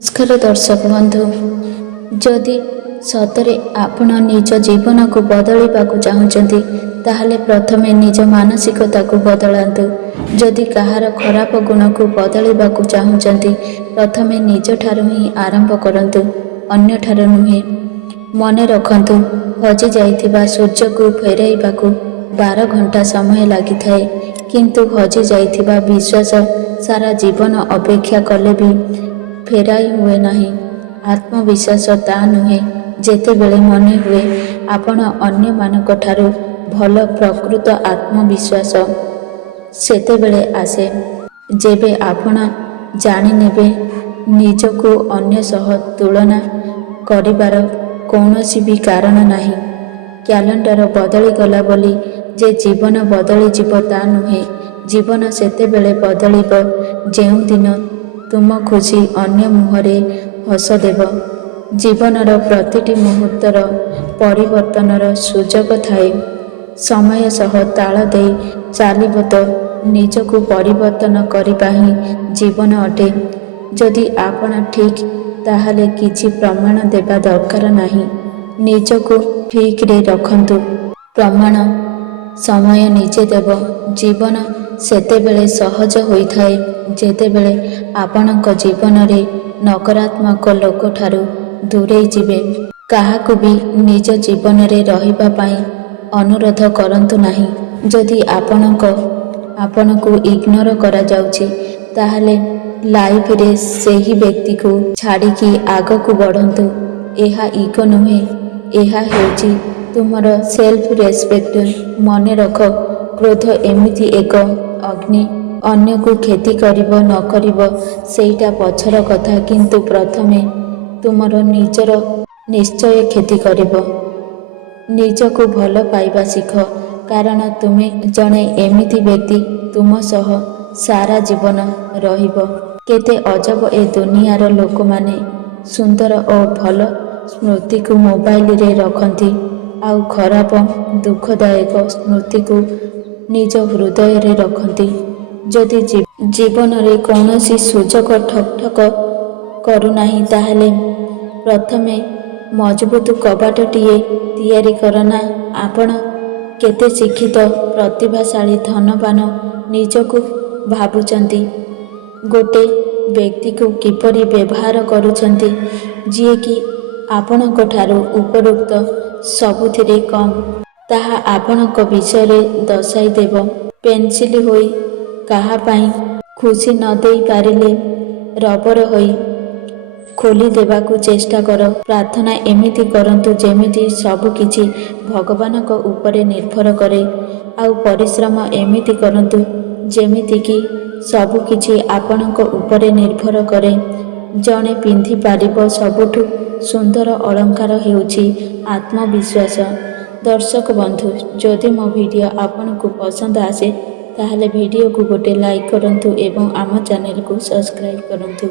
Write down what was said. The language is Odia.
ନମସ୍କାର ଦର୍ଶକ ବନ୍ଧୁ, ଯଦି ସତରେ ଆପଣ ନିଜ ଜୀବନକୁ ବଦଳିବାକୁ ଚାହୁଁଛନ୍ତି ତାହେଲେ ପ୍ରଥମେ ନିଜ ମାନସିକତାକୁ ବଦଳାନ୍ତୁ। ଯଦି କାହାର ଖରାପ ଗୁଣକୁ ବଦଳିବାକୁ ଚାହୁଁଛନ୍ତି ପ୍ରଥମେ ନିଜଠାରୁ ହିଁ ଆରମ୍ଭ କରନ୍ତୁ, ଅନ୍ୟଠାରୁ ନୁହେଁ। ମନେ ରଖନ୍ତୁ, ହଜି ଯାଇଥିବା ସୂର୍ଯ୍ୟକୁ ଫେରାଇବାକୁ 12 ଘଣ୍ଟା ସମୟ ଲାଗିଥାଏ, କିନ୍ତୁ ହଜି ଯାଇଥିବା ବିଶ୍ୱାସ ସାରା ଜୀବନ ଅପେକ୍ଷା କଲେ ବି ଫେରାଇ ହୁଏ ନାହିଁ। ଆତ୍ମବିଶ୍ୱାସ ତା ନୁହେଁ ଯେତେବେଳେ ମନେ ହୁଏ ଆପଣ ଅନ୍ୟମାନଙ୍କଠାରୁ ଭଲ। ପ୍ରକୃତ ଆତ୍ମବିଶ୍ୱାସ ସେତେବେଳେ ଆସେ ଯେବେ ଆପଣ ଜାଣିନେବେ ନିଜକୁ ଅନ୍ୟ ସହ ତୁଳନା କରିବାର କୌଣସି ବି କାରଣ ନାହିଁ। କ୍ୟାଲେଣ୍ଡର ବଦଳିଗଲା ବୋଲି ଯେ ଜୀବନ ବଦଳିଯିବ ତା ନୁହେଁ। ଜୀବନ ସେତେବେଳେ ବଦଳିବ ଯେଉଁଦିନ ତୁମ ଖୁସି ଅନ୍ୟ ମୁହଁରେ ହସ ଦେବ। ଜୀବନର ପ୍ରତିଟି ମୁହୂର୍ତ୍ତର ପରିବର୍ତ୍ତନର ସୁଯୋଗ ଥାଏ। ସମୟ ସହ ତାଳ ଦେଇ ଚାଲିବ ତ ନିଜକୁ ପରିବର୍ତ୍ତନ କରିବା ହିଁ ଜୀବନ ଅଟେ। ଯଦି ଆପଣ ଠିକ୍ ତାହେଲେ କିଛି ପ୍ରମାଣ ଦେବା ଦରକାର ନାହିଁ। ନିଜକୁ ଠିକ୍ରେ ରଖନ୍ତୁ, ପ୍ରମାଣ ସମୟ ନିଜେ ଦେବ। ଜୀବନ ସେତେବେଳେ ସହଜ ହୋଇଥାଏ ଯେତେବେଳେ ଆପଣଙ୍କ ଜୀବନରେ ନକାରାତ୍ମକ ଲୋକଠାରୁ ଦୂରେଇ ଯିବେ। କାହାକୁ ବି ନିଜ ଜୀବନରେ ରହିବା ପାଇଁ ଅନୁରୋଧ କରନ୍ତୁ ନାହିଁ। ଯଦି ଆପଣଙ୍କୁ ଇଗ୍ନୋର କରାଯାଉଛି ତାହେଲେ ଲାଇଫରେ ସେହି ବ୍ୟକ୍ତିକୁ ଛାଡ଼ିକି ଆଗକୁ ବଢ଼ନ୍ତୁ। ଏହା ଇଗୋ ନୁହେଁ, ଏହା ହେଉଛି ତୁମର ସେଲ୍ଫ ରେସ୍ପେକ୍ଟ। ମନେ ରଖ, କ୍ରୋଧ ଏମିତି ଏକ ଅଗ୍ନି, ଅନ୍ୟକୁ କ୍ଷତି କରିବ ନ କରିବ ସେଇଟା ପଛର କଥା, କିନ୍ତୁ ପ୍ରଥମେ ତୁମର ନିଜର ନିଶ୍ଚୟ କ୍ଷତି କରିବ। ନିଜକୁ ଭଲ ପାଇବା ଶିଖ, କାରଣ ତୁମେ ଜଣେ ଏମିତି ବ୍ୟକ୍ତି ତୁମ ସହ ସାରା ଜୀବନ ରହିବ। କେତେ ଅଜବ ଏ ଦୁନିଆର ଲୋକମାନେ ସୁନ୍ଦର ଓ ଭଲ ସ୍ମୃତିକୁ ମୋବାଇଲରେ ରଖନ୍ତି, ଆଉ ଖରାପ ଦୁଃଖଦାୟକ ସ୍ମୃତିକୁ ନିଜ ହୃଦୟରେ ରଖନ୍ତି। ଯଦି ଜୀବନରେ କୌଣସି ସୁଯୋଗ ଠକ୍ ଠକ୍ କରୁନାହିଁ ତାହେଲେ ପ୍ରଥମେ ମଜବୁତ କବାଟଟିଏ ତିଆରି କର ନା। ଆପଣ କେତେ ଶିକ୍ଷିତ, ପ୍ରତିଭାଶାଳୀ, ଧନବାନ ନିଜକୁ ଭାବୁଛନ୍ତି? ଗୋଟେ ବ୍ୟକ୍ତିକୁ କିପରି ବ୍ୟବହାର କରୁଛନ୍ତି ଯିଏକି ଆପଣଙ୍କଠାରୁ ଉପରୋକ୍ତ ସବୁଥିରେ କମ୍, ତାହା ଆପଣଙ୍କ ବିଷୟରେ ଦର୍ଶାଇ ଦେବ। ପେନସିଲ ହୋଇ କାହା ପାଇଁ ଖୁସି ନ ଦେଇ ପାରିଲେ ରବର ହୋଇ ଖୋଲି ଦେବାକୁ ଚେଷ୍ଟା କର। ପ୍ରାର୍ଥନା ଏମିତି କରନ୍ତୁ ଯେମିତି ସବୁକିଛି ଭଗବାନଙ୍କ ଉପରେ ନିର୍ଭର କରେ, ଆଉ ପରିଶ୍ରମ ଏମିତି କରନ୍ତୁ ଯେମିତିକି ସବୁକିଛି ଆପଣଙ୍କ ଉପରେ ନିର୍ଭର କରେ। ଜଣେ ପିନ୍ଧିପାରିବ ସବୁଠୁ ସୁନ୍ଦର ଅଳଙ୍କାର ହେଉଛି ଆତ୍ମବିଶ୍ୱାସ। ଦର୍ଶକ ବନ୍ଧୁ, ଯଦି ମୋ ଭିଡ଼ିଓ ଆପଣଙ୍କୁ ପସନ୍ଦ ଆସେ ତାହେଲେ ଭିଡ଼ିଓକୁ ଗୋଟେ ଲାଇକ୍ କରନ୍ତୁ ଏବଂ ଆମ ଚ୍ୟାନେଲକୁ ସବସ୍କ୍ରାଇବ୍ କରନ୍ତୁ।